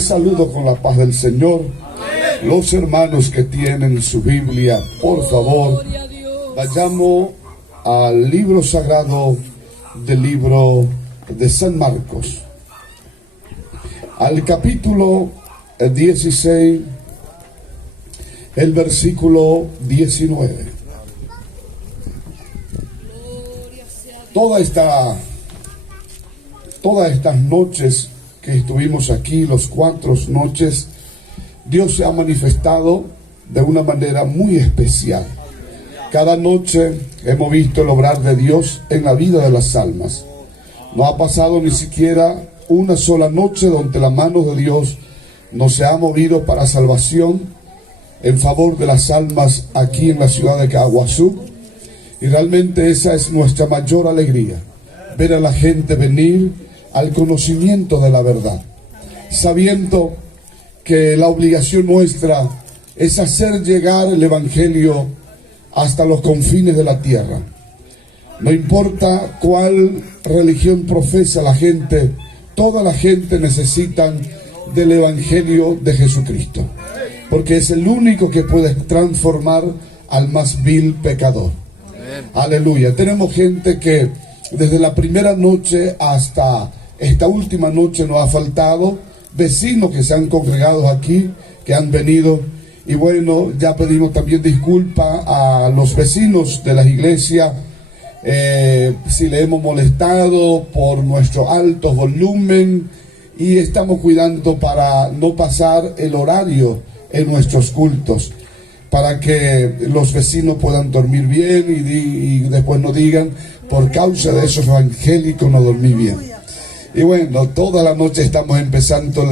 Les saludo con la paz del Señor. Los hermanos que tienen su Biblia, por favor, vayamos al libro sagrado del libro de San Marcos, al capítulo 16, el versículo 19. Todas estas noches que estuvimos aquí, los 4 noches, Dios se ha manifestado de una manera muy especial. Cada noche hemos visto el obrar de Dios en la vida de las almas. No ha pasado ni siquiera una sola noche donde la mano de Dios no se ha movido para salvación en favor de las almas aquí en la ciudad de Caguazú. Y realmente esa es nuestra mayor alegría, ver a la gente venir al conocimiento de la verdad, sabiendo que la obligación nuestra es hacer llegar el Evangelio hasta los confines de la tierra. No importa cuál religión profesa la gente, toda la gente necesita del Evangelio de Jesucristo, porque es el único que puede transformar al más vil pecador. Aleluya. Tenemos gente que desde la primera noche hasta esta última noche nos ha faltado, vecinos que se han congregado aquí, que han venido, y bueno, ya pedimos también disculpas a los vecinos de las iglesias si le hemos molestado por nuestro alto volumen, y estamos cuidando para no pasar el horario en nuestros cultos, para que los vecinos puedan dormir bien y después no digan, por causa de esos evangélicos no dormí bien. Y bueno, toda la noche estamos empezando,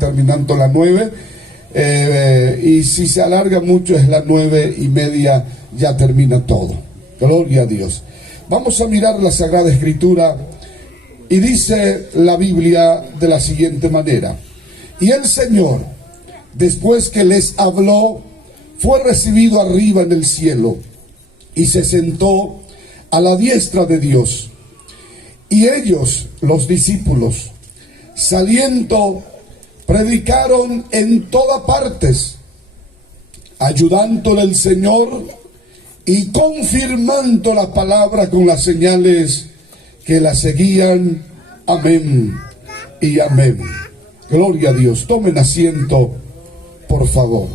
terminando las 9, y si se alarga mucho es las 9:30, ya termina todo. Gloria a Dios. Vamos a mirar la Sagrada Escritura, y dice la Biblia de la siguiente manera: y el Señor, después que les habló, fue recibido arriba en el cielo, y se sentó a la diestra de Dios. Y ellos, los discípulos, saliendo, predicaron en todas partes, ayudándole el Señor y confirmando la palabra con las señales que la seguían. Amén y amén. Gloria a Dios. Tomen asiento, por favor.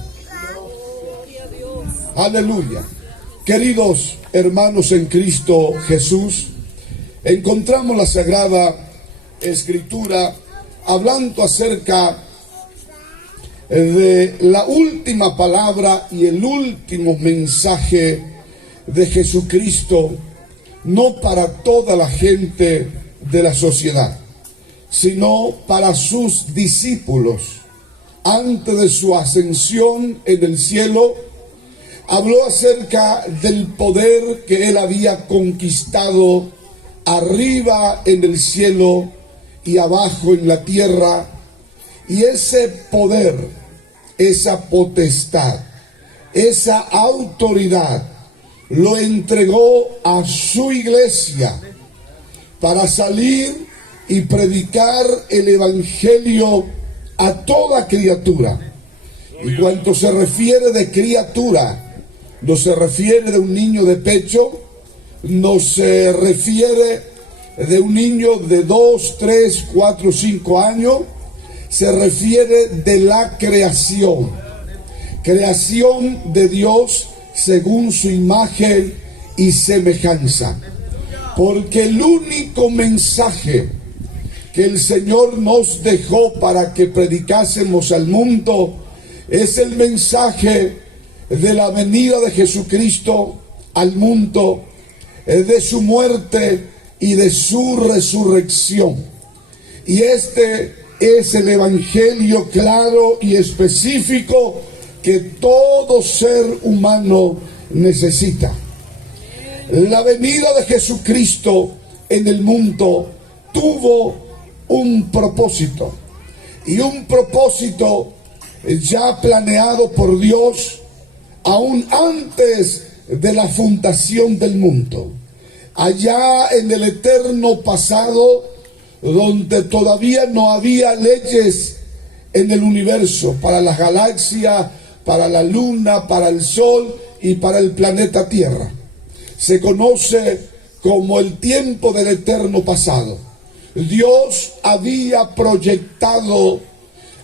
Aleluya. Queridos hermanos en Cristo Jesús, encontramos la Sagrada Escritura hablando acerca de la última palabra y el último mensaje de Jesucristo, no para toda la gente de la sociedad, sino para sus discípulos. Antes de su ascensión en el cielo, habló acerca del poder que él había conquistado arriba en el cielo y abajo en la tierra, y ese poder, esa potestad, esa autoridad lo entregó a su iglesia para salir y predicar el Evangelio a toda criatura. Y cuando se refiere de criatura, no se refiere de un niño de pecho, no se refiere de un niño de 2, 3, 4, 5 años, se refiere de la creación de Dios según su imagen y semejanza. Porque el único mensaje que el Señor nos dejó para que predicásemos al mundo es el mensaje de la venida de Jesucristo al mundo, de su muerte y de su resurrección. Y este es el Evangelio claro y específico que todo ser humano necesita. La venida de Jesucristo en el mundo tuvo un propósito, y un propósito ya planeado por Dios aún antes de la fundación del mundo. Allá en el eterno pasado, donde todavía no había leyes en el universo, para las galaxias, para la luna, para el sol y para el planeta Tierra. Se conoce como el tiempo del eterno pasado. Dios había proyectado,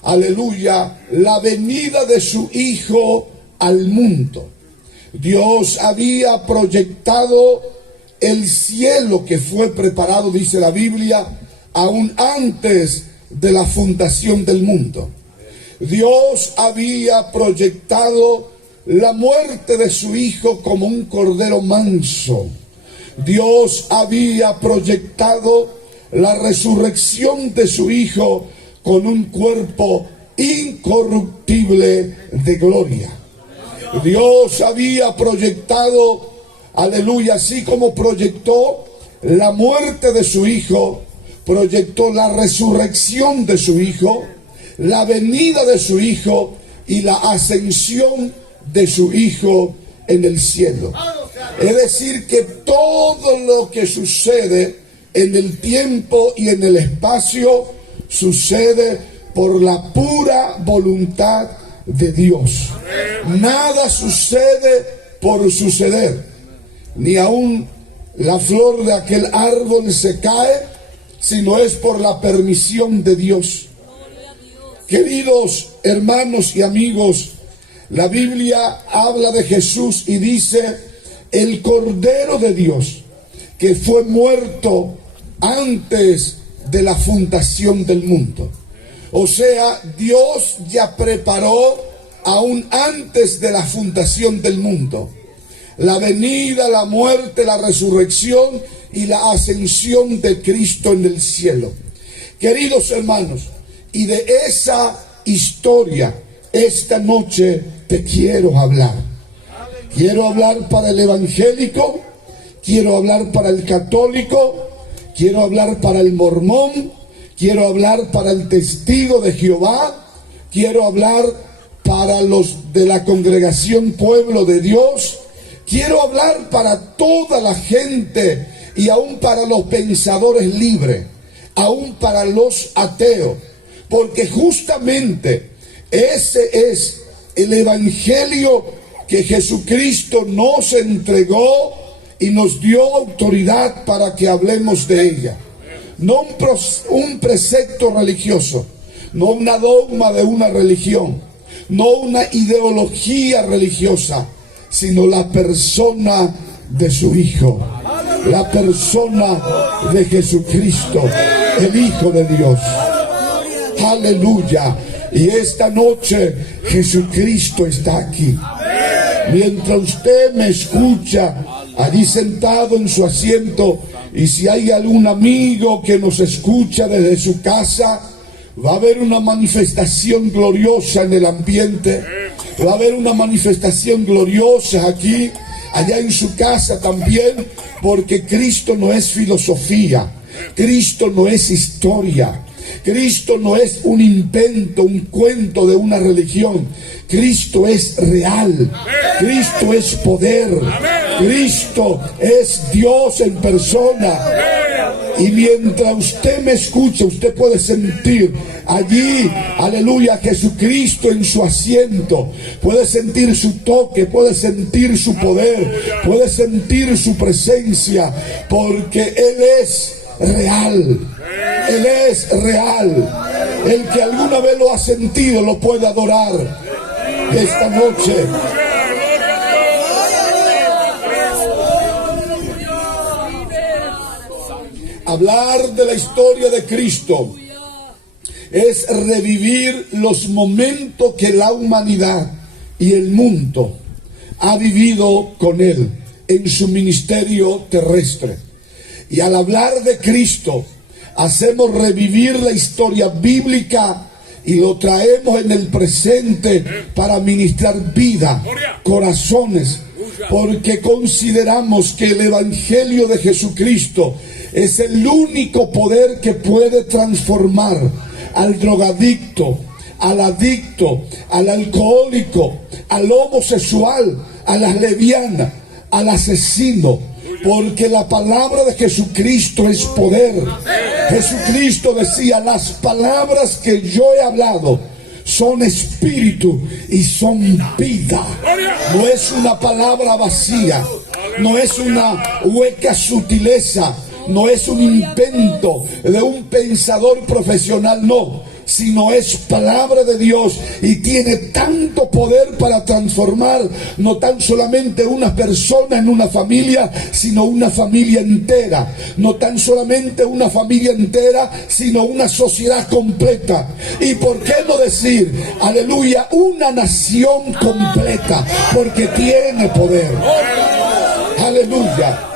aleluya, la venida de su Hijo al mundo. Dios había proyectado el cielo que fue preparado, dice la Biblia, aún antes de la fundación del mundo. Dios había proyectado la muerte de su Hijo como un cordero manso. Dios había proyectado la resurrección de su Hijo con un cuerpo incorruptible de gloria. Dios había proyectado, aleluya, así como proyectó la muerte de su Hijo, proyectó la resurrección de su Hijo, la venida de su Hijo y la ascensión de su Hijo en el cielo. Es decir, que todo lo que sucede en el tiempo y en el espacio sucede por la pura voluntad de Dios. Nada sucede por suceder, ni aún la flor de aquel árbol se cae, sino es por la permisión de Dios. Queridos hermanos y amigos, la Biblia habla de Jesús y dice: el Cordero de Dios que fue muerto antes de la fundación del mundo. O sea, Dios ya preparó aún antes de la fundación del mundo la venida, la muerte, la resurrección y la ascensión de Cristo en el cielo. Queridos hermanos, y de esa historia esta noche te quiero hablar. Quiero hablar para el evangélico, quiero hablar para el católico, quiero hablar para el mormón, quiero hablar para el testigo de Jehová, quiero hablar para los de la congregación Pueblo de Dios, quiero hablar para toda la gente y aún para los pensadores libres, aún para los ateos, porque justamente ese es el evangelio que Jesucristo nos entregó y nos dio autoridad para que hablemos de ella. No un precepto religioso, no una dogma de una religión, no una ideología religiosa, sino la persona de su Hijo, la persona de Jesucristo, el Hijo de Dios. Aleluya. Y esta noche Jesucristo está aquí. Mientras usted me escucha allí sentado en su asiento, y si hay algún amigo que nos escucha desde su casa, va a haber una manifestación gloriosa en el ambiente, va a haber una manifestación gloriosa aquí, allá en su casa también, porque Cristo no es filosofía, Cristo no es historia, Cristo no es un invento, un cuento de una religión. Cristo es real, Cristo es poder, Cristo es Dios en persona. Y mientras usted me escucha, usted puede sentir allí, aleluya, Jesucristo en su asiento. Puede sentir su toque, puede sentir su poder, puede sentir su presencia, porque Él es real. Él es real. El que alguna vez lo ha sentido lo puede adorar esta noche. Hablar de la historia de Cristo es revivir los momentos que la humanidad y el mundo ha vivido con Él en su ministerio terrestre. Y al hablar de Cristo, hacemos revivir la historia bíblica y lo traemos en el presente para ministrar vida, corazones, porque consideramos que el evangelio de Jesucristo es el único poder que puede transformar al drogadicto, al adicto, al alcohólico, al homosexual, a la lesbiana, al asesino. Porque la palabra de Jesucristo es poder. Jesucristo decía: las palabras que yo he hablado son espíritu y son vida. No es una palabra vacía, no es una hueca sutileza, no es un invento de un pensador profesional, no, sino es palabra de Dios y tiene tanto poder para transformar no tan solamente una persona en una familia, sino una familia entera, no tan solamente una familia entera, sino una sociedad completa, y por qué no decir, aleluya, una nación completa, porque tiene poder. Aleluya.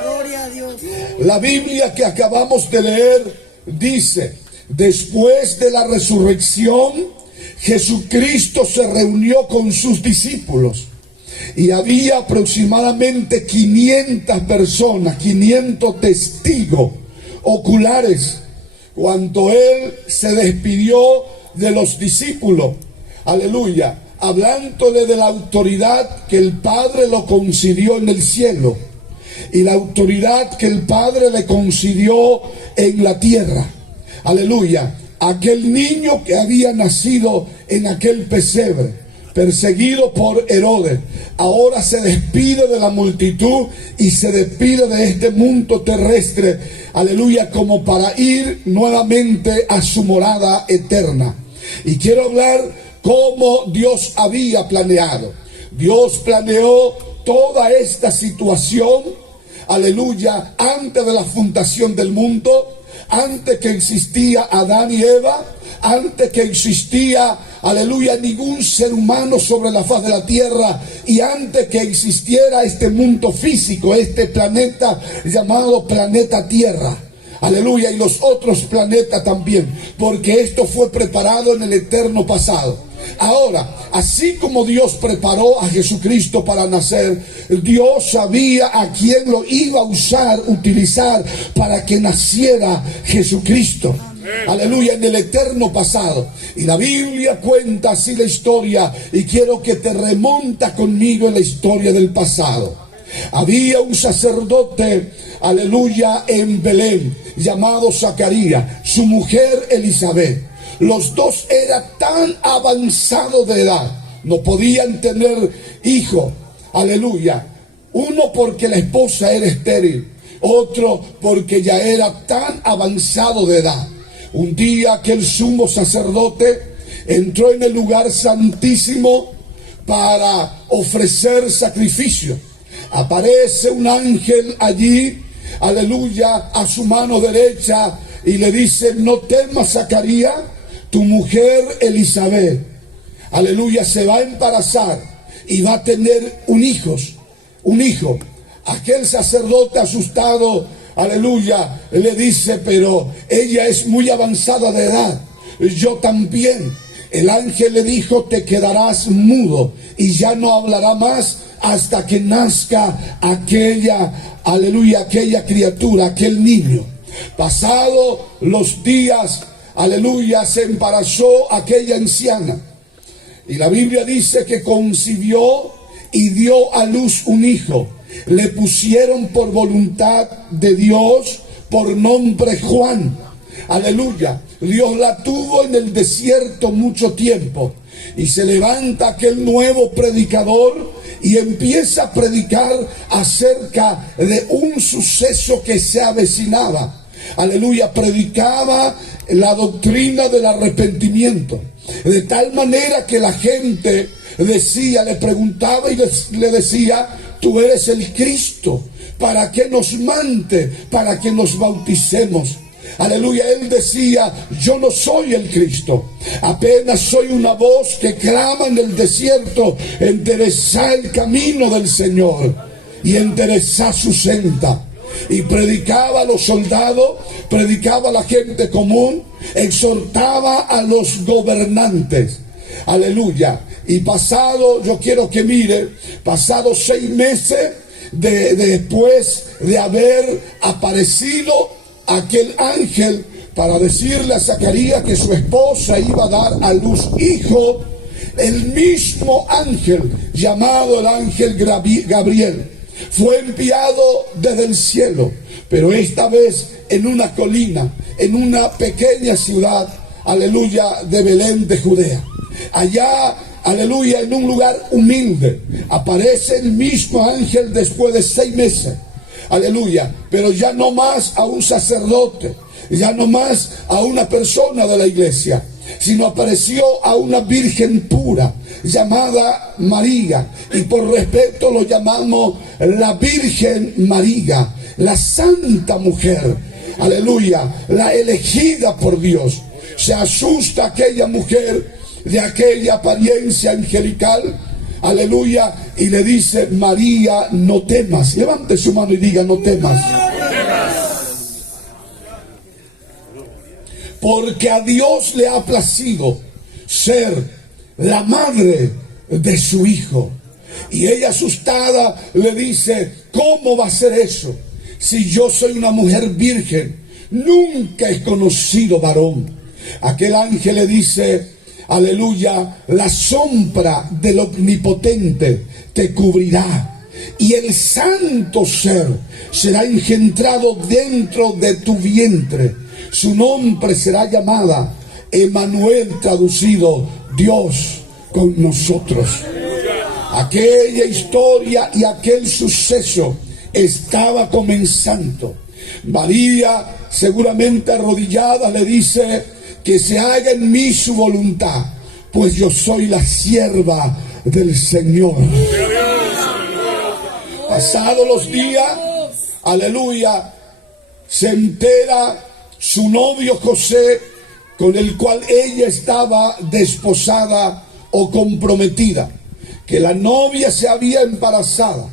La Biblia que acabamos de leer dice: después de la resurrección, Jesucristo se reunió con sus discípulos y había aproximadamente 500 personas, 500 testigos oculares, cuando Él se despidió de los discípulos. Aleluya, hablándole de la autoridad que el Padre lo concedió en el cielo y la autoridad que el Padre le concedió en la tierra. Aleluya, aquel niño que había nacido en aquel pesebre, perseguido por Herodes, ahora se despide de la multitud y se despide de este mundo terrestre, aleluya, como para ir nuevamente a su morada eterna. Y quiero hablar cómo Dios había planeado. Dios planeó toda esta situación, aleluya, antes de la fundación del mundo, antes que existía Adán y Eva, antes que existía, aleluya, ningún ser humano sobre la faz de la tierra, y antes que existiera este mundo físico, este planeta llamado planeta Tierra. Aleluya, y los otros planetas también, porque esto fue preparado en el eterno pasado. Ahora, así como Dios preparó a Jesucristo para nacer, Dios sabía a quién lo iba a utilizar para que naciera Jesucristo. Aleluya, en el eterno pasado. Y la Biblia cuenta así la historia, y quiero que te remontas conmigo en la historia del pasado. Había un sacerdote, aleluya, en Belén, llamado Zacarías, su mujer Elizabeth. Los dos eran tan avanzados de edad, no podían tener hijos, aleluya. Uno porque la esposa era estéril, otro porque ya era tan avanzado de edad. Un día aquel sumo sacerdote entró en el lugar santísimo para ofrecer sacrificio. Aparece un ángel allí, aleluya, a su mano derecha, y le dice: no temas, Zacarías, tu mujer Elizabeth, aleluya, se va a embarazar y va a tener un hijo. Aquel sacerdote asustado, aleluya, le dice: pero ella es muy avanzada de edad, yo también. El ángel le dijo: te quedarás mudo y ya no hablará más hasta que nazca aquella, aleluya, aquella criatura, aquel niño. Pasado los días, aleluya, se embarazó aquella anciana. Y la Biblia dice que concibió y dio a luz un hijo. Le pusieron por voluntad de Dios por nombre Juan. Aleluya. Dios la tuvo en el desierto mucho tiempo. Y se levanta aquel nuevo predicador y empieza a predicar acerca de un suceso que se avecinaba. Aleluya, predicaba la doctrina del arrepentimiento, de tal manera que la gente decía, le preguntaba y le decía: tú eres el Cristo, ¿para qué nos mande? Para que nos bauticemos. Aleluya, él decía: yo no soy el Cristo, apenas soy una voz que clama en el desierto, enderezad el camino del Señor y enderezad su senda. Y predicaba a los soldados, predicaba a la gente común, exhortaba a los gobernantes. Aleluya. Y pasado, yo quiero que mire, pasado 6 meses después de haber aparecido aquel ángel para decirle a Zacarías que su esposa iba a dar a luz hijo, el mismo ángel llamado el ángel Gabriel fue enviado desde el cielo, pero esta vez en una colina, en una pequeña ciudad, aleluya, de Belén de Judea. allá, aleluya, en un lugar humilde. Aparece el mismo ángel después de 6 meses. Aleluya, pero ya no más a un sacerdote, ya no más a una persona de la iglesia, sino apareció a una virgen pura llamada María, y por respeto lo llamamos la Virgen María, la santa mujer, aleluya, la elegida por Dios. Se asusta aquella mujer de aquella apariencia angelical, aleluya, y le dice: María, no temas. Levante su mano y diga: no temas. Porque a Dios le ha placido ser la madre de su hijo. Y ella, asustada, le dice: ¿cómo va a ser eso? Si yo soy una mujer virgen, nunca he conocido varón. Aquel ángel le dice: aleluya, la sombra del Omnipotente te cubrirá, y el santo ser será engendrado dentro de tu vientre. Su nombre será llamada Emmanuel, traducido Dios con nosotros. Aquella historia y aquel suceso estaba comenzando. María, seguramente arrodillada, le dice: que se haga en mí su voluntad, pues yo soy la sierva del Señor. Pasados los días, aleluya, se entera su novio José, con el cual ella estaba desposada o comprometida, que la novia se había embarazada.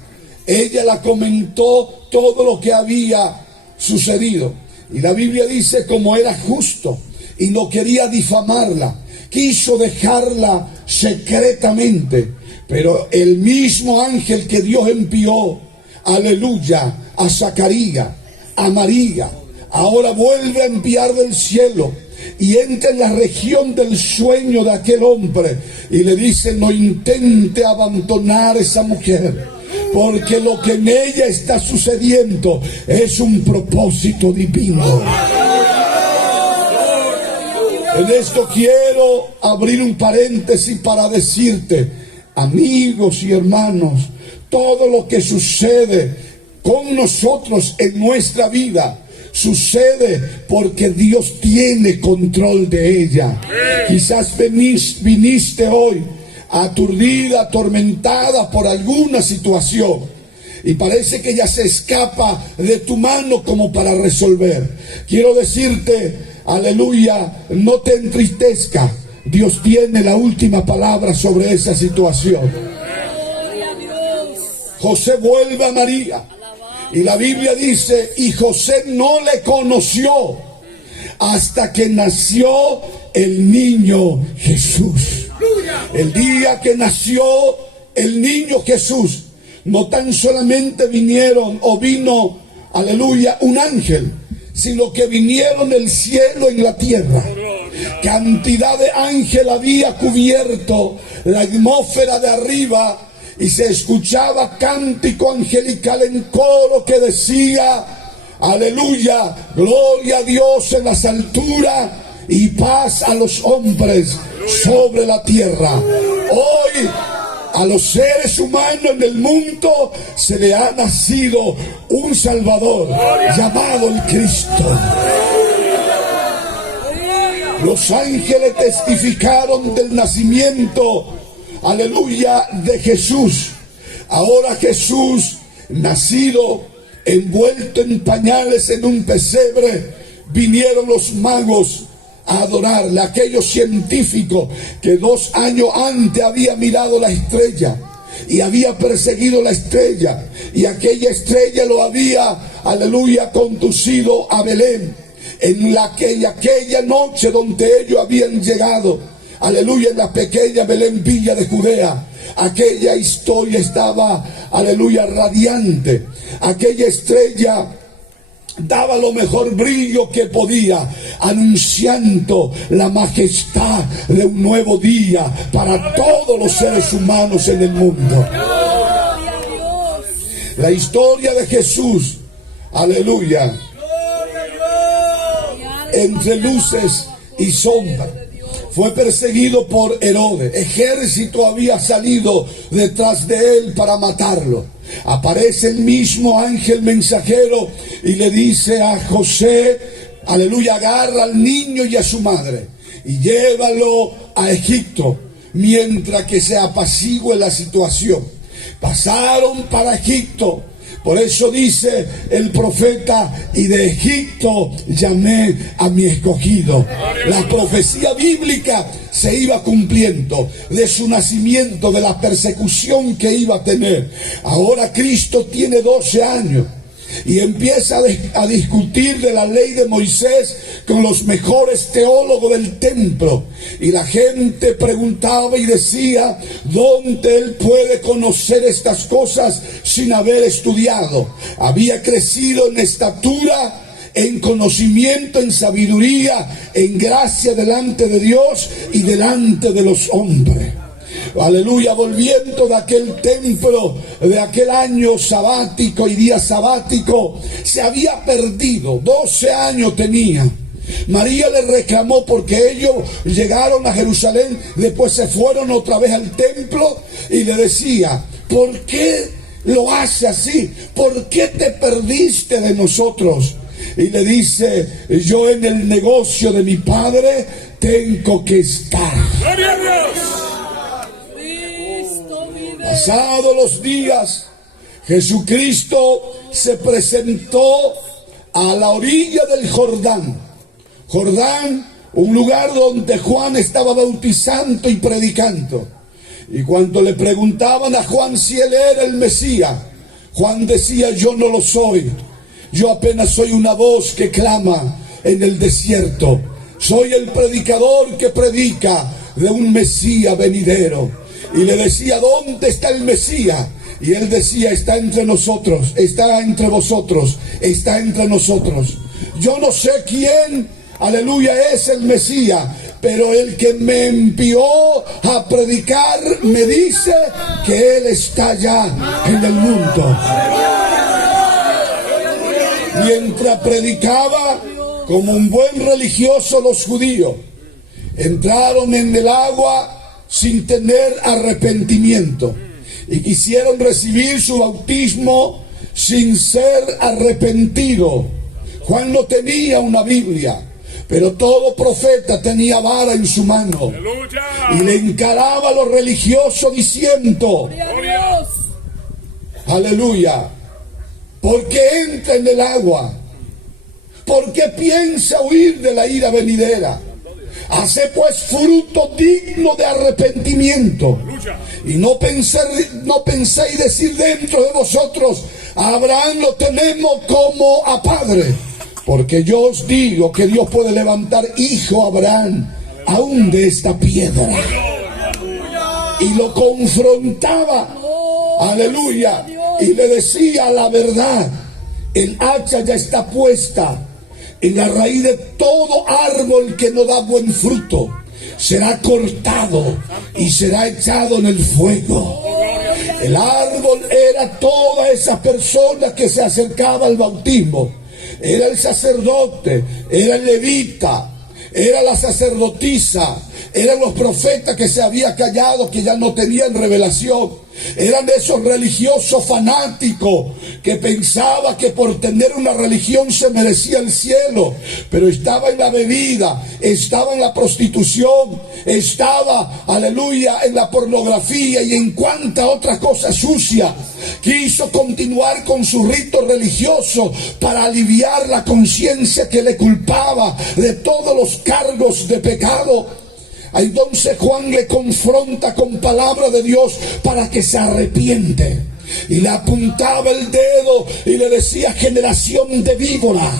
Ella la comentó todo lo que había sucedido, y la Biblia dice: como era justo y no quería difamarla, quiso dejarla secretamente. Pero el mismo ángel que Dios envió, aleluya, a Zacarías, a María, ahora vuelve a enviar del cielo y entra en la región del sueño de aquel hombre y le dice: no intente abandonar a esa mujer, porque lo que en ella está sucediendo es un propósito divino. En esto quiero abrir un paréntesis para decirte, amigos y hermanos, todo lo que sucede con nosotros en nuestra vida sucede porque Dios tiene control de ella. Quizás viniste hoy aturdida, atormentada por alguna situación, y parece que ya se escapa de tu mano como para resolver. Quiero decirte, aleluya, no te entristezcas. Dios tiene la última palabra sobre esa situación. José vuelve a María, y la Biblia dice: y José no le conoció hasta que nació el niño Jesús. El día que nació el niño Jesús, no tan solamente vino, aleluya, un ángel, sino que vinieron el cielo en la tierra. Cantidad de ángel había cubierto la atmósfera de arriba, y se escuchaba cántico angelical en coro que decía: aleluya, gloria a Dios en las alturas y paz a los hombres sobre la tierra. Hoy a los seres humanos en el mundo se le ha nacido un Salvador llamado el Cristo. Los ángeles testificaron del nacimiento, aleluya, de Jesús. Ahora Jesús, nacido, envuelto en pañales en un pesebre, vinieron los magos a adorarle. Aquellos científicos que 2 años antes había mirado la estrella y había perseguido la estrella, y aquella estrella lo había, aleluya, conducido a Belén, en aquella noche donde ellos habían llegado, aleluya, en la pequeña Belén, Villa de Judea. Aquella historia estaba, aleluya, radiante. Aquella estrella daba lo mejor brillo que podía, anunciando la majestad de un nuevo día para todos los seres humanos en el mundo. La historia de Jesús, aleluya, entre luces y sombras, fue perseguido por Herodes. Ejército había salido detrás de él para matarlo. Aparece el mismo ángel mensajero y le dice a José, aleluya, agarra al niño y a su madre y llévalo a Egipto mientras que se apacigüe la situación. Pasaron para Egipto. Por eso dice el profeta, y de Egipto llamé a mi escogido. La profecía bíblica se iba cumpliendo de su nacimiento, de la persecución que iba a tener. Ahora Cristo tiene 12 años y empieza a discutir de la ley de Moisés con los mejores teólogos del templo. Y la gente preguntaba y decía, ¿dónde él puede conocer estas cosas sin haber estudiado? Había crecido en estatura, en conocimiento, en sabiduría, en gracia delante de Dios y delante de los hombres. Aleluya, volviendo de aquel templo, de aquel año sabático y día sabático, se había perdido. 12 años tenía. María le reclamó porque ellos llegaron a Jerusalén, después se fueron otra vez al templo y le decía, ¿por qué lo hace así? ¿Por qué te perdiste de nosotros? Y le dice, yo en el negocio de mi padre tengo que estar. ¡Gloria a Dios! Pasados los días, Jesucristo se presentó a la orilla del Jordán. Jordán, un lugar donde Juan estaba bautizando y predicando. Y cuando le preguntaban a Juan si él era el Mesías, Juan decía, yo no lo soy. Yo apenas soy una voz que clama en el desierto. Soy el predicador que predica de un Mesías venidero. Y le decía, ¿dónde está el Mesías? Y él decía, está entre nosotros, está entre vosotros, está entre nosotros. Yo no sé quién, aleluya, es el Mesías, pero el que me envió a predicar me dice que él está ya en el mundo. Mientras predicaba como un buen religioso, los judíos entraron en el agua sin tener arrepentimiento y quisieron recibir su bautismo sin ser arrepentido. Juan no tenía una Biblia, pero todo profeta tenía vara en su mano. ¡Aleluya! Y le encaraba a los religiosos diciendo, aleluya, ¿por qué entra en el agua? ¿Por qué piensa huir de la ira venidera? Hace pues fruto digno de arrepentimiento. Y no penséis decir dentro de vosotros, a Abraham lo tenemos como a padre. Porque yo os digo que Dios puede levantar hijo a Abraham aún de esta piedra. Y lo confrontaba, aleluya, y le decía la verdad. El hacha ya está puesta en la raíz de todo árbol que no da buen fruto. Será cortado y será echado en el fuego. El árbol era toda esa persona que se acercaba al bautismo. Era el sacerdote, era el levita, era la sacerdotisa, eran los profetas que se había callado, que ya no tenían revelación. Eran esos religiosos fanáticos que pensaban que por tener una religión se merecía el cielo, pero estaba en la bebida, estaba en la prostitución, estaba, aleluya, en la pornografía y en cuanta otra cosa sucia. Quiso continuar con su rito religioso para aliviar la conciencia que le culpaba de todos los cargos de pecado. Entonces Juan le confronta con palabra de Dios para que se arrepiente. Y le apuntaba el dedo y le decía, generación de víbora.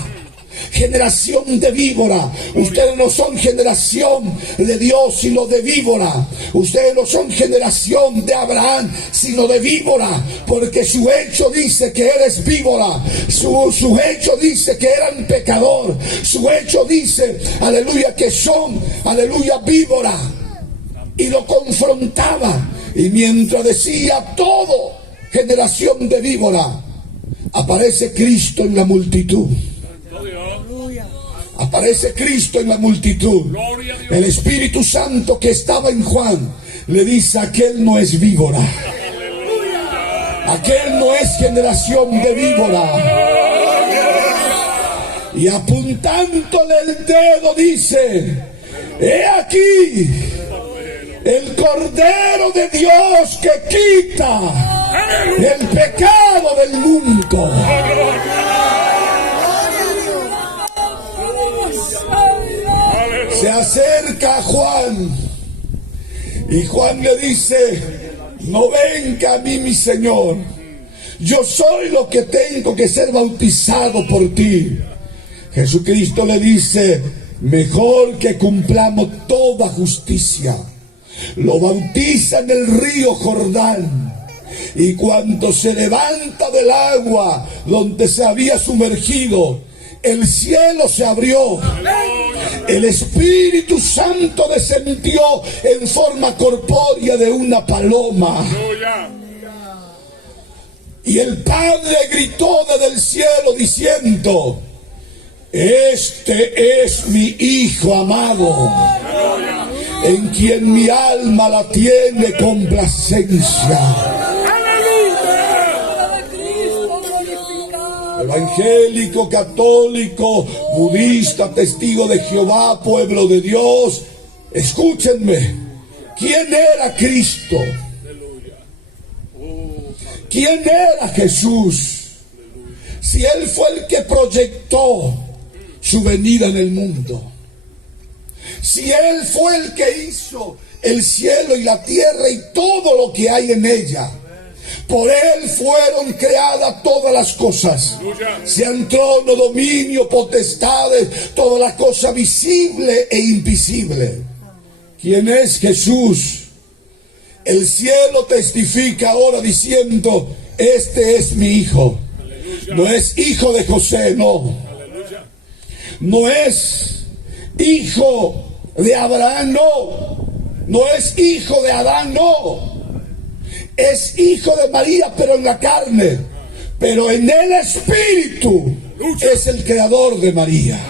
Generación de víbora. Ustedes no son generación de Dios, sino de víbora. Ustedes no son generación de Abraham, sino de víbora. Porque su hecho dice que eres víbora. Su hecho dice que eran pecador. Su hecho dice, aleluya, que son, aleluya, víbora. Y lo confrontaba. Y mientras decía todo, generación de víbora, aparece Cristo en la multitud. Aparece Cristo en la multitud. El Espíritu Santo que estaba en Juan le dice: aquel no es víbora, aquel no es generación de víbora. Y apuntándole el dedo dice: he aquí el Cordero de Dios que quita el pecado del mundo. Se acerca a Juan y Juan le dice: no venga a mí, mi Señor, yo soy lo que tengo que ser bautizado por ti. Jesucristo le dice: mejor que cumplamos toda justicia. Lo bautiza en el río Jordán, y cuando se levanta del agua donde se había sumergido, el cielo se abrió. El Espíritu Santo descendió en forma corpórea de una paloma. Y el Padre gritó desde el cielo diciendo: este es mi Hijo amado, en quien mi alma la tiene complacencia. Evangélico, católico, budista, testigo de Jehová, pueblo de Dios, escúchenme. ¿Quién era Cristo? ¿Quién era Jesús? Si Él fue el que proyectó su venida en el mundo, si Él fue el que hizo el cielo y la tierra y todo lo que hay en ella, por Él fueron creadas todas las cosas, sean trono, dominio, potestades, todas las cosas visibles e invisibles. ¿Quién es Jesús? El cielo testifica ahora diciendo: este es mi Hijo. No es hijo de José, no. No es hijo de Abraham, no. No es hijo de Adán, no. Es hijo de María, pero en la carne. Pero en el Espíritu es el creador de María.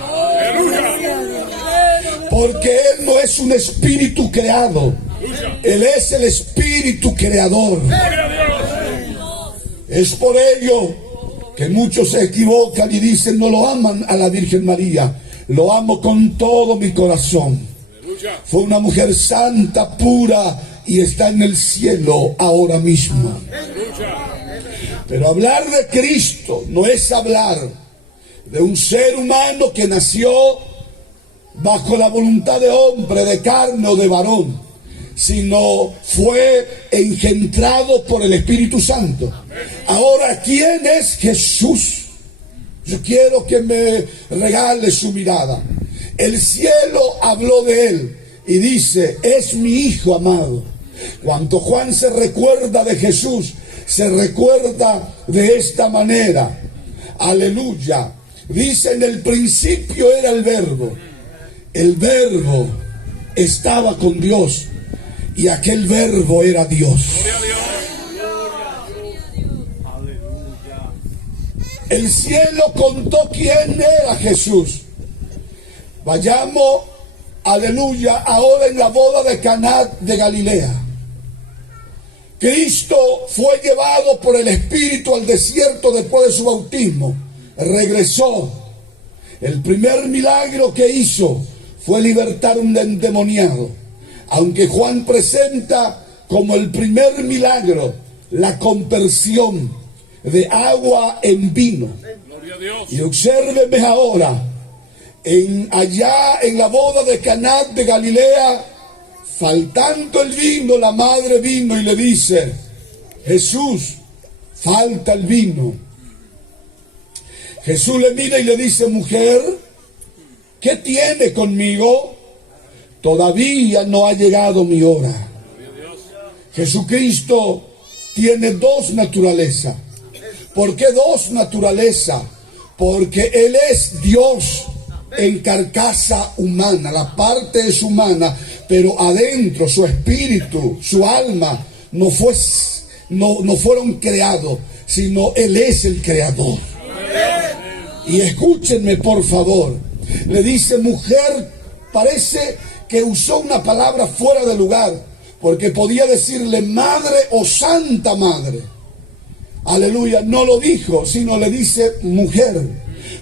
Porque Él no es un espíritu creado. Él es el Espíritu creador. Es por ello que muchos se equivocan y dicen: no lo aman a la Virgen María. Lo amo con todo mi corazón. Fue una mujer santa, pura, y está en el cielo ahora mismo. Pero hablar de Cristo no es hablar de un ser humano que nació bajo la voluntad de hombre, de carne o de varón, sino fue engendrado por el Espíritu Santo. Ahora, ¿quién es Jesús? Yo quiero que me regale su mirada. El cielo habló de Él y dice: es mi Hijo amado. Cuando Juan se recuerda de Jesús, se recuerda de esta manera. Aleluya. Dice: en el principio era el Verbo. El Verbo estaba con Dios y aquel Verbo era Dios. El cielo contó quién era Jesús. Vayamos, aleluya, ahora en la boda de Caná de Galilea. Cristo fue llevado por el Espíritu al desierto después de su bautismo. Regresó. El primer milagro que hizo fue libertar a un endemoniado. Aunque Juan presenta como el primer milagro la conversión de agua en vino. Y obsérveme ahora, allá en la boda de Caná de Galilea, faltando el vino, la madre vino y le dice: Jesús, falta el vino. Jesús le mira y le dice: mujer, ¿qué tiene conmigo? Todavía no ha llegado mi hora. Jesucristo tiene dos naturalezas. ¿Por qué dos naturalezas? Porque Él es Dios en carcasa humana. La parte es humana, pero adentro su espíritu, su alma no fueron creados, sino Él es el creador. Y escúchenme por favor, Le dice mujer, parece que usó una palabra fuera de lugar, porque podía decirle madre o santa madre. Aleluya, no lo dijo, sino le dice mujer,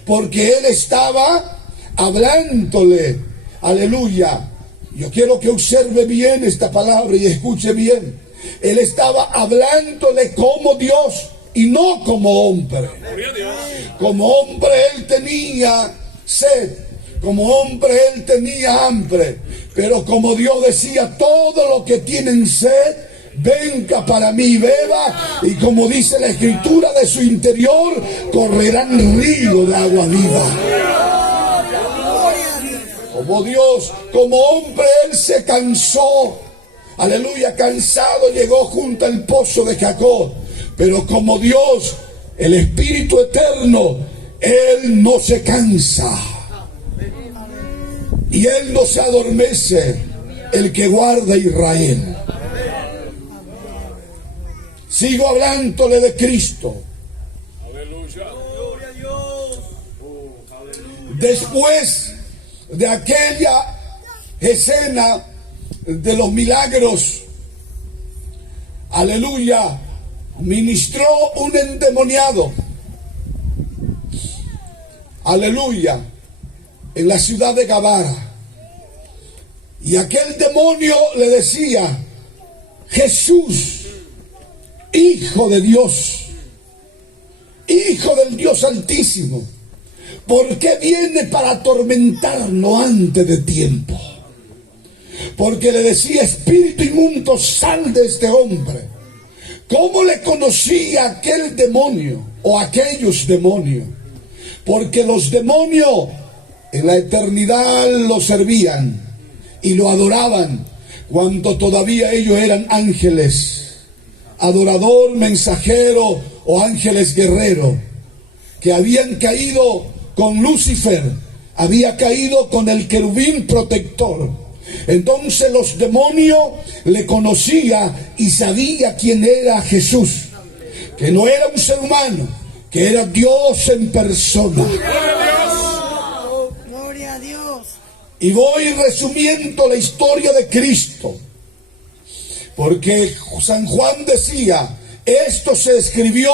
porque él estaba hablándole. Aleluya. Yo quiero que observe bien esta palabra y escuche bien. Él estaba hablándole como Dios y no como hombre. Como hombre él tenía sed, como hombre él tenía hambre, pero como Dios decía, todo lo que tienen sed, venga para mí y beba, y como dice la escritura, de su interior correrán ríos de agua viva. Como Dios, como hombre él se cansó, aleluya, cansado llegó junto al pozo de Jacob, pero como Dios, el Espíritu eterno, él no se cansa y él no se adormece, el que guarda a Israel. Sigo hablándole de Cristo. Después de aquella escena de los milagros, aleluya, ministró un endemoniado, aleluya, en la ciudad de Gabara. Y aquel demonio le decía, Jesús, Hijo de Dios, Hijo del Dios Altísimo, ¿por qué viene para atormentarnos antes de tiempo? Porque le decía, espíritu inmundo, sal de este hombre. ¿Cómo le conocía aquel demonio o aquellos demonios? Porque los demonios en la eternidad lo servían y lo adoraban cuando todavía ellos eran ángeles, adorador, mensajero o ángeles guerreros, que habían caído con Lucifer, había caído con el querubín protector. Entonces los demonios le conocían y sabía quién era Jesús, que no era un ser humano, que era Dios en persona. Gloria a Dios. Y voy resumiendo la historia de Cristo, porque San Juan decía, esto se escribió,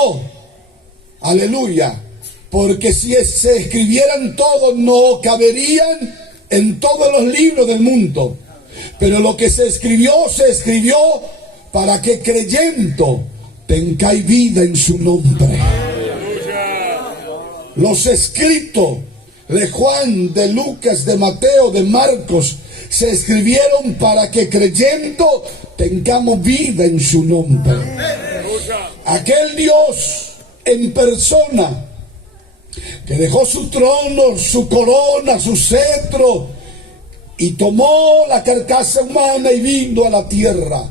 aleluya, porque si se escribieran todos no caberían en todos los libros del mundo, pero lo que se escribió para que creyendo tengáis vida en su nombre. Los escritos de Juan, de Lucas, de Mateo, de Marcos se escribieron para que creyendo tengamos vida en su nombre. Aquel Dios en persona que dejó su trono, su corona, su cetro y tomó la carcasa humana y vino a la tierra,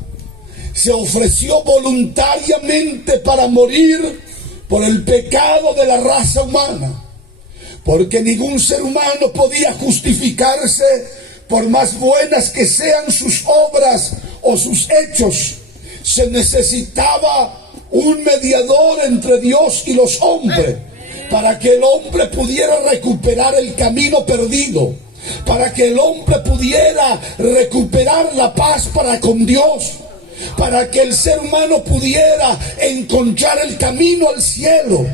se ofreció voluntariamente para morir por el pecado de la raza humana, porque ningún ser humano podía justificarse por más buenas que sean sus obras o sus hechos. Se necesitaba un mediador entre Dios y los hombres, para que el hombre pudiera recuperar el camino perdido, para que el hombre pudiera recuperar la paz para con Dios, para que el ser humano pudiera encontrar el camino al cielo.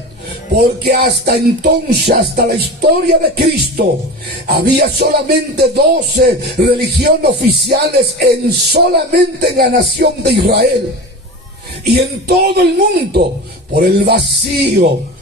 Porque hasta entonces, hasta la historia de Cristo, había solamente 12 religiones oficiales solamente en la nación de Israel. Y en todo el mundo, por el vacío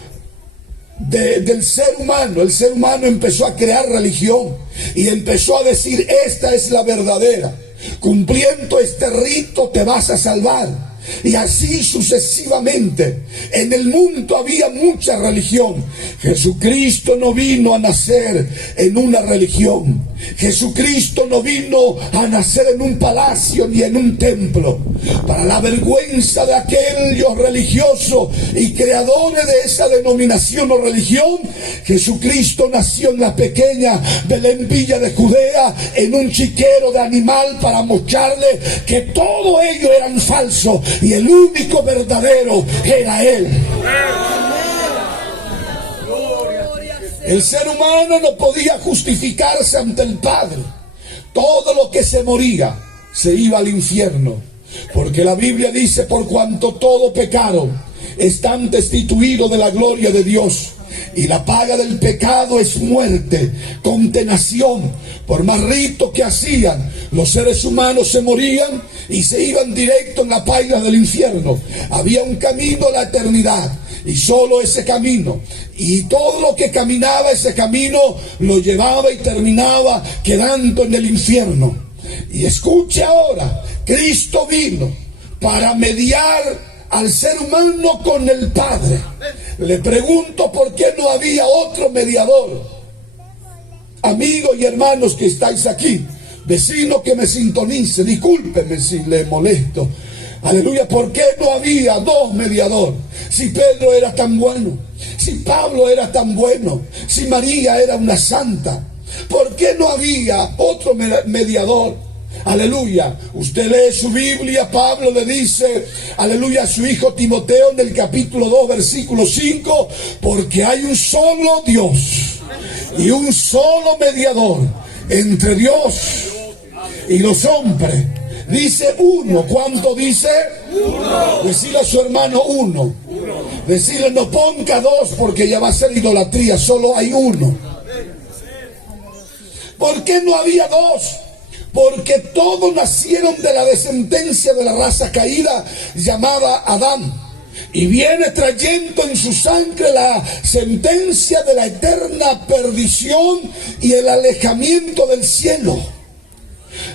del ser humano, el ser humano empezó a crear religión y empezó a decir, esta es la verdadera, cumpliendo este rito te vas a salvar. Y así sucesivamente. En el mundo había mucha religión. Jesucristo no vino a nacer en una religión. Jesucristo no vino a nacer en un palacio ni en un templo. Para la vergüenza de aquellos religiosos y creadores de esa denominación o religión, Jesucristo nació en la pequeña Belén Villa de Judea, en un chiquero de animal, para mostrarle que todos ellos eran falsos y el único verdadero era Él. El ser humano no podía justificarse ante el Padre. Todo lo que se moría se iba al infierno. Porque la Biblia dice: por cuanto todo pecaron, están destituidos de la gloria de Dios. Y la paga del pecado es muerte, condenación. Por más ritos que hacían, los seres humanos se morían y se iban directo en la paila del infierno. Había un camino a la eternidad, y solo ese camino, y todo lo que caminaba ese camino, lo llevaba y terminaba quedando en el infierno. Y escuche ahora, Cristo vino para mediar al ser humano con el Padre. Le pregunto, ¿por qué no había otro mediador? Amigos y hermanos que estáis aquí, vecino que me sintonice, discúlpeme si le molesto. Aleluya, ¿por qué no había dos mediadores? Si Pedro era tan bueno, si Pablo era tan bueno, si María era una santa, ¿por qué no había otro mediador? Aleluya, usted lee su Biblia, Pablo le dice, aleluya, a su hijo Timoteo en el capítulo 2, versículo 5, porque hay un solo Dios y un solo mediador entre Dios y los hombres. Dice uno. ¿Cuánto dice? Uno. Decirle a su hermano uno. Decirle no ponga dos porque ya va a ser idolatría, solo hay uno. ¿Por qué no había dos? Porque todos nacieron de la descendencia de la raza caída llamada Adán, y viene trayendo en su sangre la sentencia de la eterna perdición y el alejamiento del cielo.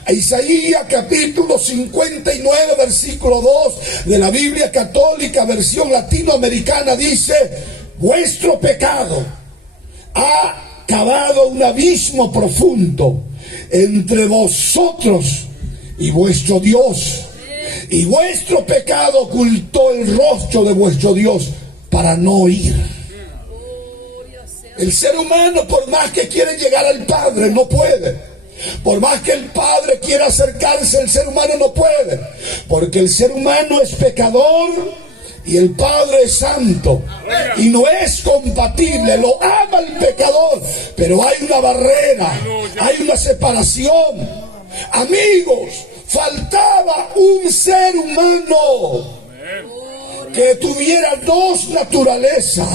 Isaías capítulo 59 versículo 2 de la Biblia católica versión latinoamericana dice: vuestro pecado ha cavado un abismo profundo entre vosotros y vuestro Dios, y vuestro pecado ocultó el rostro de vuestro Dios para no oír. El ser humano, por más que quiere llegar al Padre, no puede. Por más que el Padre quiera acercarse, el ser humano no puede, porque el ser humano es pecador y el Padre es santo, y no es compatible. Lo ama el pecador, pero hay una barrera, hay una separación. Amigos, faltaba un ser humano que tuviera dos naturalezas.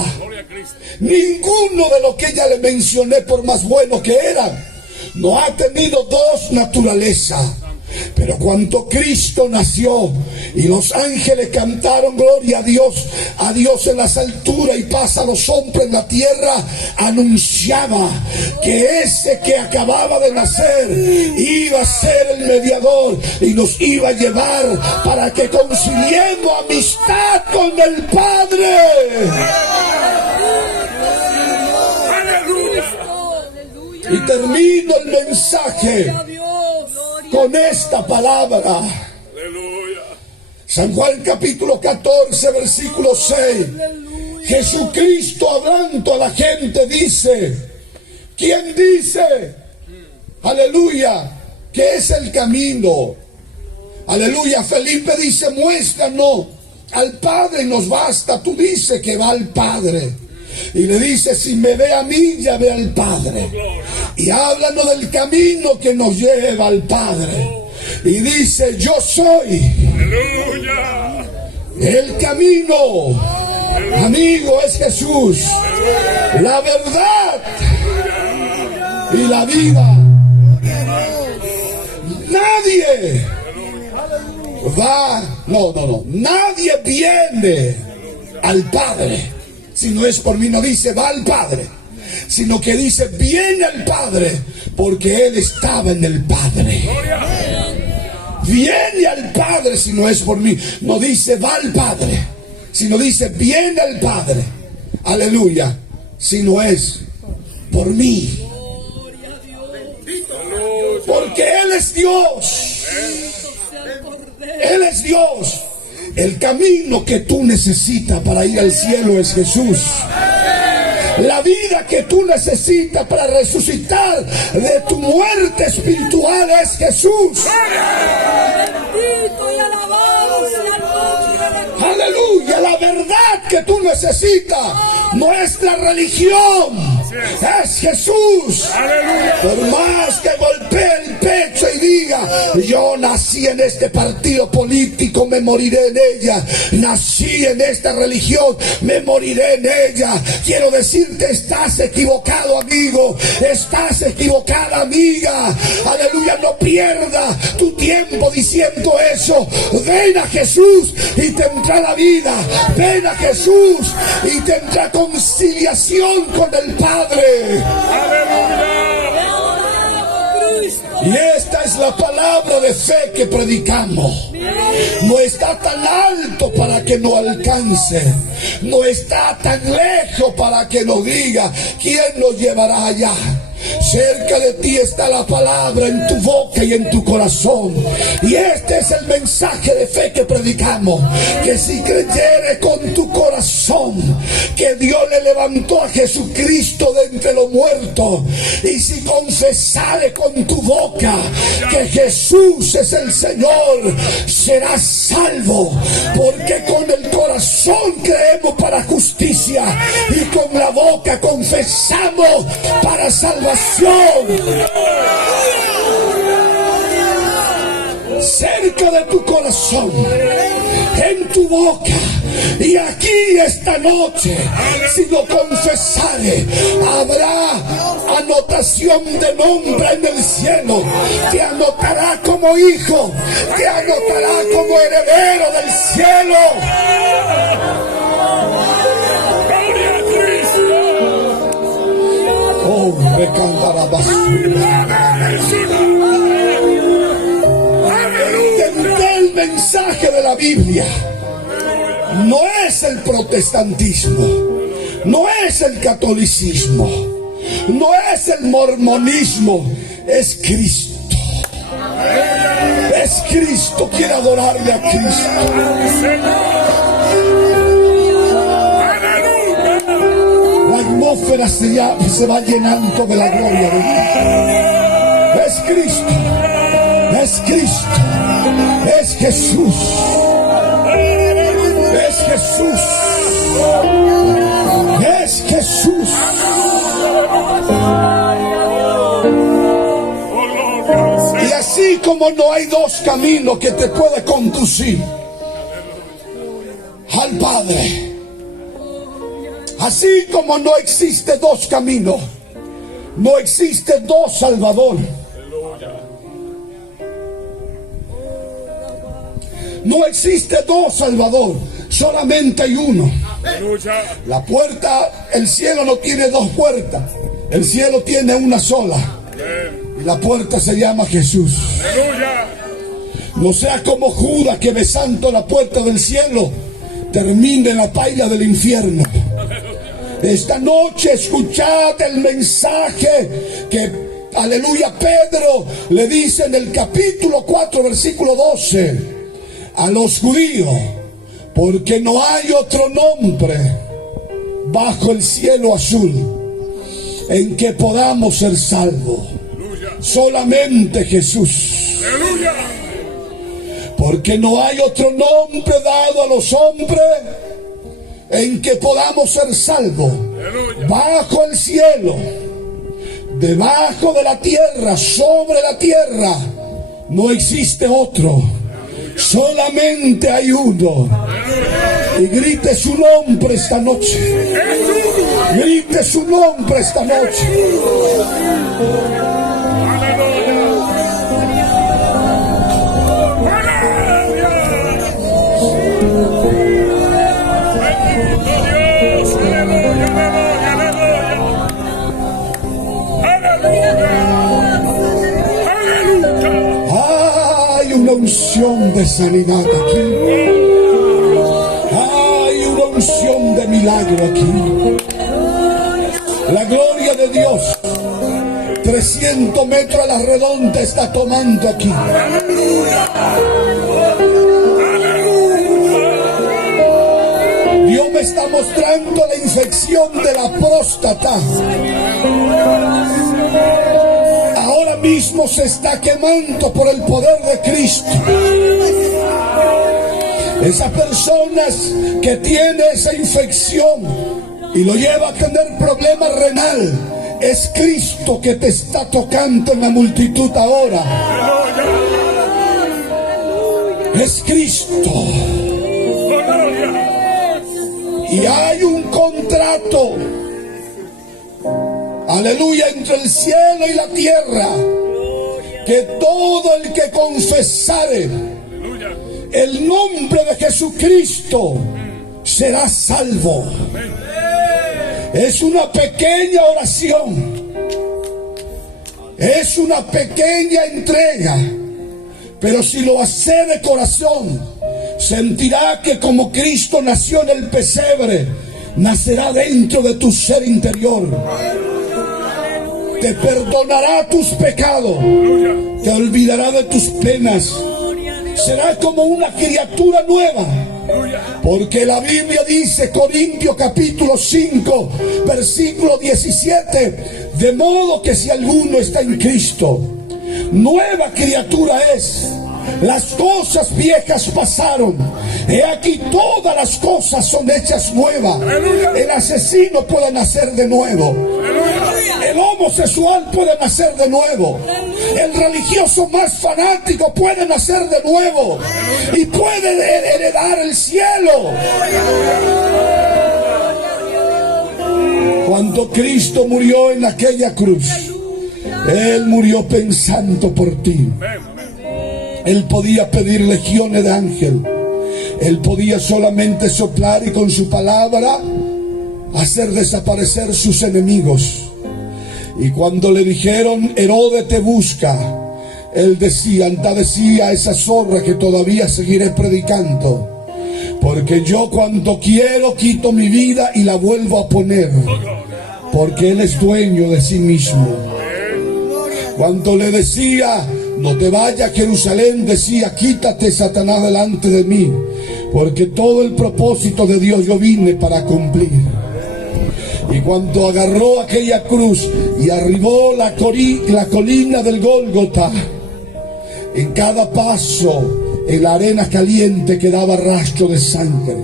Ninguno de los que ya le mencioné, por más buenos que eran, no ha tenido dos naturalezas. Pero cuando Cristo nació y los ángeles cantaron gloria a Dios en las alturas y paz a los hombres en la tierra, anunciaba que ese que acababa de nacer iba a ser el mediador y nos iba a llevar para que conciliemos amistad con el Padre. Y termino el mensaje con esta palabra. San Juan capítulo 14 versículo 6. Jesucristo hablando a la gente dice: ¿quién dice? Aleluya, que es el camino. Aleluya. Felipe dice: muéstranos al Padre y nos basta. Tú dices que va al Padre. Y le dice: si me ve a mí, ya ve al Padre. Y háblanos del camino que nos lleva al Padre. Y dice: yo soy el camino. Amigo, es Jesús, la verdad y la vida. Nadie va, nadie viene al Padre si no es por mí. No dice va al Padre, sino que dice viene al Padre, porque Él estaba en el Padre. Viene al Padre si no es por mí. No dice va al Padre, sino dice viene al Padre. Aleluya. Si no es por mí, porque Él es Dios. Él es Dios. El camino que tú necesitas para ir al cielo es Jesús. La vida que tú necesitas para resucitar de tu muerte espiritual es Jesús. Bendito y alabado sea el nombre de Dios. Aleluya. La verdad que tú necesitas no es la religión. Es Jesús. Por más que golpee el pecho y diga, yo nací en este partido político, me moriré en ella. Nací en esta religión, me moriré en ella. Quiero decirte, estás equivocado, amigo. Estás equivocada, amiga. Aleluya, no pierda tu tiempo diciendo eso. Ven a Jesús y tendrá la vida. Ven a Jesús y tendrá conciliación con el Padre. Y esta es la palabra de fe que predicamos. No está tan alto para que no alcance. No está tan lejos para que nos diga quién nos llevará allá. Cerca de ti está la palabra, en tu boca y en tu corazón. Y este es el mensaje de fe que predicamos: que si creyeres con tu corazón que Dios le levantó a Jesucristo de entre los muertos, y si confesares con tu boca que Jesús es el Señor, serás salvo. Porque con el corazón creemos para justicia y con la boca confesamos para salvación. Cerca de tu corazón, en tu boca, y aquí esta noche, si lo confesares, habrá anotación de nombre en el cielo. Te anotará como hijo, te anotará como heredero del cielo. Oh, recantará basura. Entender el mensaje de la Biblia. No es el protestantismo, no es el catolicismo, no es el mormonismo, es Cristo. Es Cristo. Quiere adorarle a Cristo. La atmósfera se va llenando de la gloria de Dios. Es Cristo, es Cristo, es Jesús, es Jesús, es Jesús. Y así como no hay dos caminos que te puede conducir al Padre, así como no existe dos caminos, no existe dos Salvador. No existe dos Salvador, solamente hay uno. La puerta, el cielo no tiene dos puertas, el cielo tiene una sola. Y la puerta se llama Jesús. No sea como Judas, que besando la puerta del cielo termine en la paila del infierno. Esta noche escuchad el mensaje que, aleluya, Pedro le dice en el capítulo 4, versículo 12 a los judíos: porque no hay otro nombre bajo el cielo azul en que podamos ser salvos, solamente Jesús. Porque no hay otro nombre dado a los hombres en que podamos ser salvos, bajo el cielo, debajo de la tierra, sobre la tierra. No existe otro, solamente hay uno. Y grite su nombre esta noche. Grite su nombre esta noche. Hay una unción de sanidad aquí. Hay una unción de milagro aquí. La gloria de Dios 300 metros a la redonda está tomando aquí. Dios me está mostrando la infección de la próstata. Ahora mismo se está quemando por el poder de Cristo. Esas personas que tienen esa infección y lo lleva a tener problema renal, es Cristo que te está tocando en la multitud ahora. Es Cristo. Y hay un contrato, aleluya, entre el cielo y la tierra, que todo el que confesare el nombre de Jesucristo será salvo. Es una pequeña oración, es una pequeña entrega, pero si lo hace de corazón, sentirá que como Cristo nació en el pesebre, nacerá dentro de tu ser interior. Te perdonará tus pecados, te olvidará de tus penas, será como una criatura nueva. Porque la Biblia dice, Corintios capítulo 5, versículo 17, de modo que si alguno está en Cristo, nueva criatura es. Las cosas viejas pasaron, he aquí todas las cosas son hechas nuevas. El asesino puede nacer de nuevo, el homosexual puede nacer de nuevo, el religioso más fanático puede nacer de nuevo y puede heredar el cielo. Cuando Cristo murió en aquella cruz, Él murió pensando por ti. Él podía pedir legiones de ángeles. Él podía solamente soplar y con su palabra hacer desaparecer sus enemigos. Y cuando le dijeron, Herodes te busca, él decía, anda, decía a esa zorra que todavía seguiré predicando. Porque yo cuando quiero quito mi vida y la vuelvo a poner. Porque Él es dueño de sí mismo. Cuando le decía, no te vayas a Jerusalén, decía, quítate, Satanás, delante de mí, porque todo el propósito de Dios yo vine para cumplir. Y cuando agarró aquella cruz y arribó la colina del Gólgota, en cada paso, en la arena caliente quedaba rastro de sangre.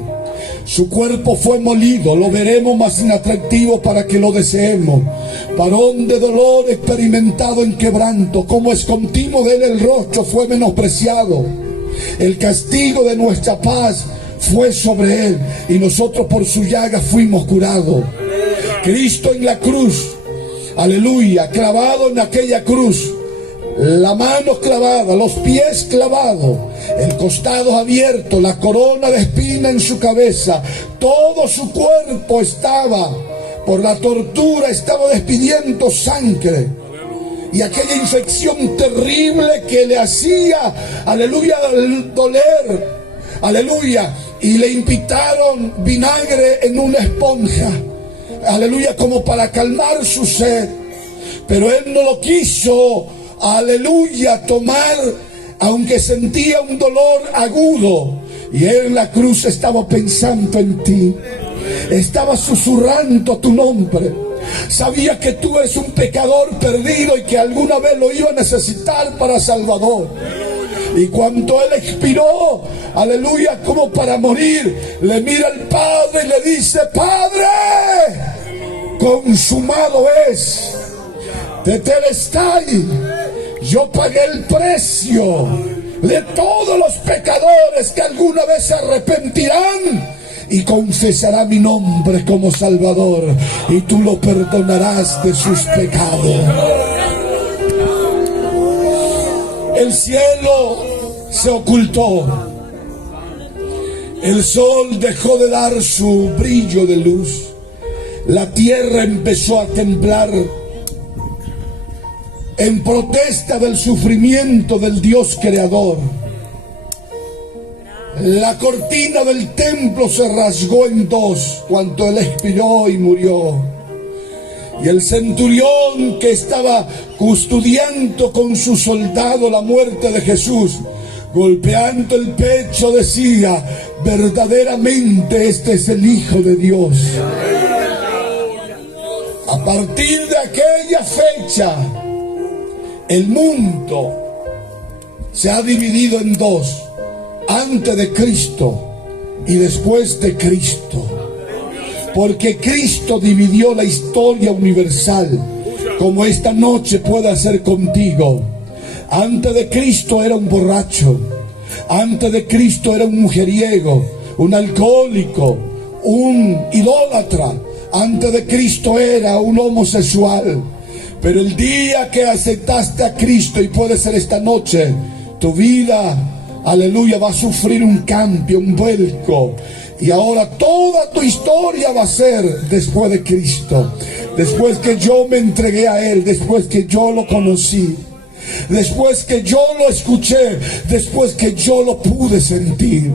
Su cuerpo fue molido, lo veremos más inatractivo para que lo deseemos. Varón de dolor, experimentado en quebranto, como es continuo de él el rostro, fue menospreciado. El castigo de nuestra paz fue sobre él, y nosotros por su llaga fuimos curados. Cristo en la cruz, aleluya, clavado en aquella cruz, la mano clavada, los pies clavados, el costado abierto, la corona de espina en su cabeza, todo su cuerpo estaba, por la tortura, estaba despidiendo sangre. Y aquella infección terrible que le hacía, aleluya, doler, aleluya, y le invitaron vinagre en una esponja, aleluya, como para calmar su sed. Pero él no lo quiso, aleluya, tomar, aunque sentía un dolor agudo. Y él en la cruz estaba pensando en ti, estaba susurrando tu nombre. Sabía que tú eres un pecador perdido y que alguna vez lo iba a necesitar para Salvador. Y cuando él expiró, aleluya, como para morir, le mira al Padre y le dice, Padre, consumado es. Tetelestai, yo pagué el precio de todos los pecadores que alguna vez se arrepentirán y confesará mi nombre como Salvador, y tú lo perdonarás de sus pecados. El cielo se ocultó, el sol dejó de dar su brillo de luz, la tierra empezó a temblar en protesta del sufrimiento del Dios creador. La cortina del templo se rasgó en dos cuando él expiró y murió. Y el centurión que estaba custodiando con su soldado la muerte de Jesús, golpeando el pecho, decía, verdaderamente este es el Hijo de Dios. A partir de aquella fecha, el mundo se ha dividido en dos: antes de Cristo y después de Cristo. porque Cristo dividió la historia universal, como esta noche puede hacer contigo. Antes de Cristo era un borracho, antes de Cristo era un mujeriego, un alcohólico, un idólatra. Antes de Cristo era un homosexual. Pero el día que aceptaste a Cristo, y puede ser esta noche, tu vida, aleluya, va a sufrir un cambio, un vuelco. Y ahora toda tu historia va a ser después de Cristo. Después que yo me entregué a Él, después que yo lo conocí, después que yo lo escuché, después que yo lo pude sentir.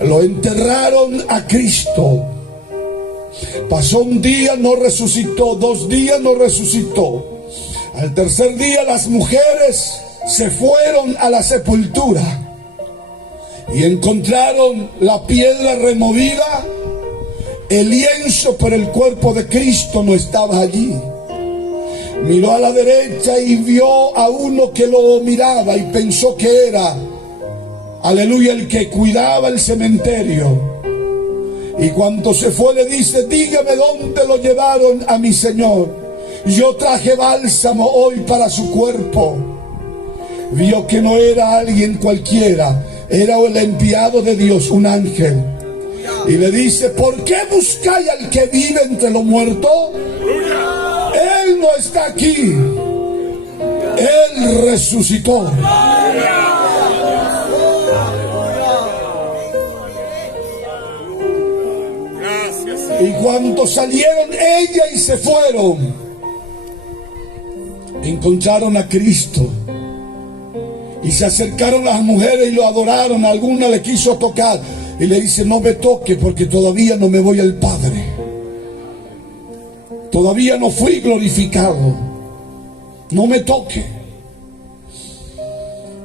Lo enterraron a Cristo. Pasó un día, no resucitó. 2 días, no resucitó. Al tercer día las mujeres se fueron a la sepultura y encontraron la piedra removida, el lienzo, pero el cuerpo de Cristo no estaba allí. Miró a la derecha y vio a uno que lo miraba y pensó que era, aleluya, el que cuidaba el cementerio. Y cuando se fue le dice: dígame dónde lo llevaron a mi Señor. Yo traje bálsamo hoy para su cuerpo. Vio que no era alguien cualquiera, era el enviado de Dios, un ángel. Y le dice: ¿por qué buscáis al que vive entre los muertos? Él no está aquí. Él resucitó. Y cuando salieron ella y se fueron, encontraron a Cristo. Y se acercaron las mujeres y lo adoraron. Alguna le quiso tocar y le dice: no me toque, porque todavía no me voy al Padre. Todavía no fui glorificado. No me toque.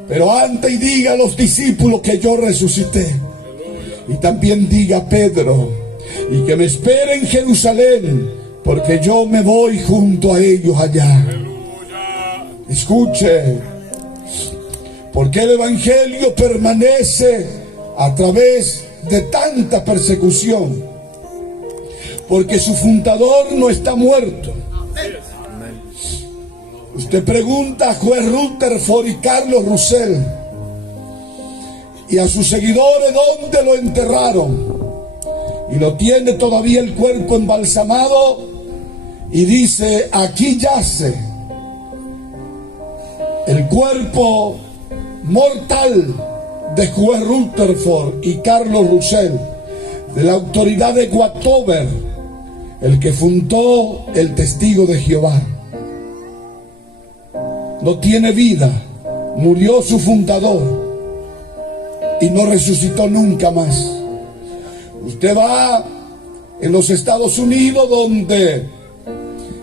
Pero antes, y diga a los discípulos que yo resucité. Y también diga a Pedro, y que me espere en Jerusalén, porque yo me voy junto a ellos allá. Escuche, porque el Evangelio permanece a través de tanta persecución, porque su fundador no está muerto. Usted pregunta a Juez Rutherford y Carlos Russell y a sus seguidores dónde lo enterraron, y lo tiene todavía el cuerpo embalsamado, y dice: aquí yace el cuerpo mortal de Juez Rutherford y Carlos Russell, de la autoridad de Wattover, el que fundó el Testigo de Jehová. No tiene vida, murió su fundador y no resucitó nunca más. Usted va en los Estados Unidos, donde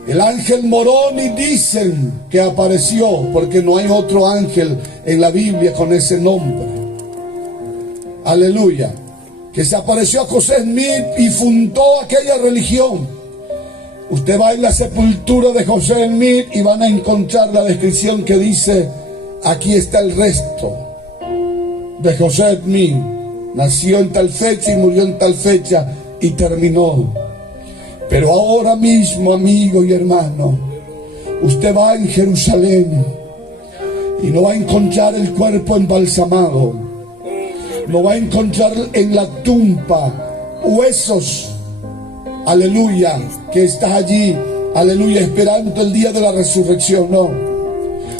el ángel Moroni dicen que apareció, porque no hay otro ángel en la Biblia con ese nombre. Aleluya. Que se apareció a José Smith y fundó aquella religión. Usted va en la sepultura de José Smith y van a encontrar la descripción que dice: aquí está el resto de José Smith. Nació en tal fecha y murió en tal fecha y terminó. Pero ahora mismo, amigo y hermano, usted va en Jerusalén y no va a encontrar el cuerpo embalsamado. No va a encontrar en la tumba huesos, aleluya, que está allí, aleluya, esperando el día de la resurrección. No,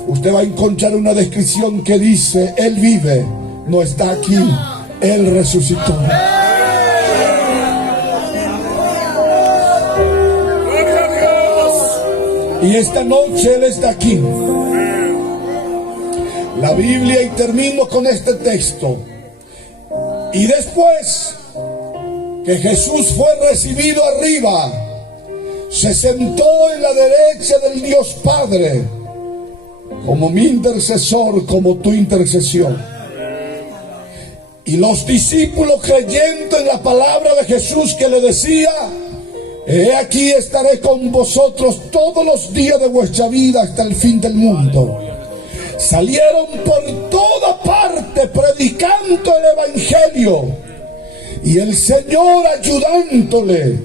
usted va a encontrar una descripción que dice: Él vive, no está aquí, Él resucitó. Y esta noche Él está aquí. La Biblia, y termino con este texto: y después que Jesús fue recibido arriba, se sentó en la derecha del Dios Padre, como mi intercesor, como tu intercesión. Y los discípulos, creyendo en la palabra de Jesús que le decía: he aquí estaré con vosotros todos los días de vuestra vida hasta el fin del mundo, salieron por toda parte predicando el Evangelio Y el Señor ayudándole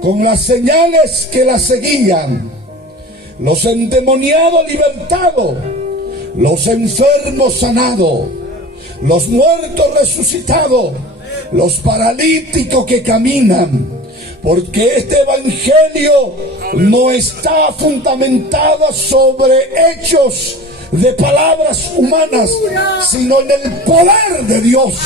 con las señales que la seguían, los endemoniados libertados, los enfermos sanados, los muertos resucitados, los paralíticos que caminan. Porque este evangelio no está fundamentado sobre hechos de palabras humanas, sino en el poder de Dios.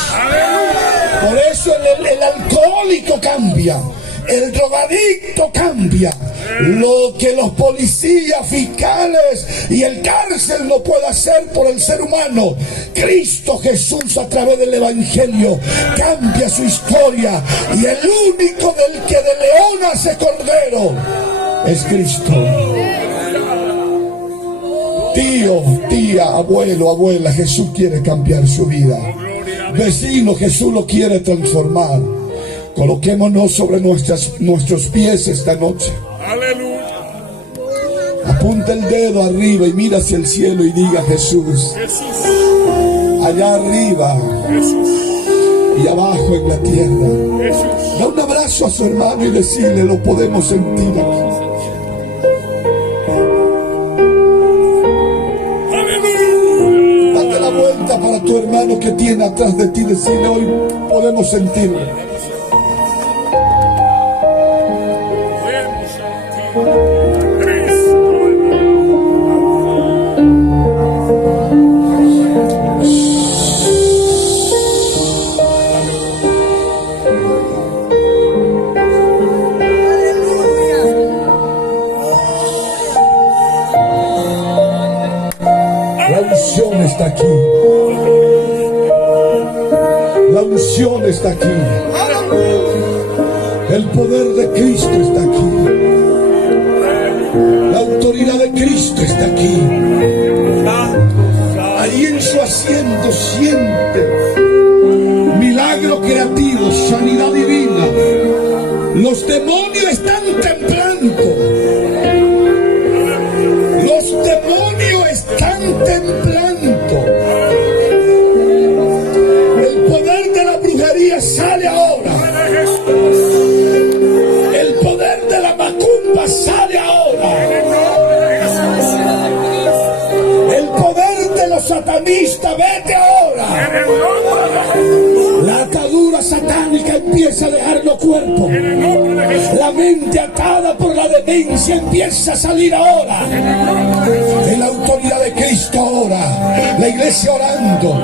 Por eso el alcohólico cambia, el drogadicto cambia. Lo que los policías, fiscales y el cárcel no puede hacer por el ser humano, Cristo Jesús a través del evangelio cambia su historia. Y el único del que de león hace cordero es Cristo. Tío, tía, abuelo, abuela, Jesús quiere cambiar su vida. Vecino, Jesús lo quiere transformar. Coloquémonos sobre nuestros pies esta noche. Aleluya. Apunta el dedo arriba y mira hacia el cielo y diga: Jesús. Jesús. Allá arriba Jesús. y abajo en la tierra. Jesús. Da un abrazo a su hermano y decirle: lo podemos sentir aquí. Aleluya. Date la vuelta para tu hermano que tiene atrás de ti. Decirle: hoy podemos sentirlo. Podemos sentir Cristo. La unción está aquí. La unción está aquí. El poder de Cristo está aquí. La autoridad de Cristo está aquí. Ahí en su asiento siente milagro creativo, sanidad divina. Los demonios están temblando. Los demonios están temblando. El poder de la brujería sale ahora. El poder de la macumba sale ahora. El poder de los satanistas, vete ahora. La atadura satánica empieza a dejar los cuerpos. La mente atada por la demencia empieza a salir ahora. En la autoridad de Cristo ahora. La iglesia orando.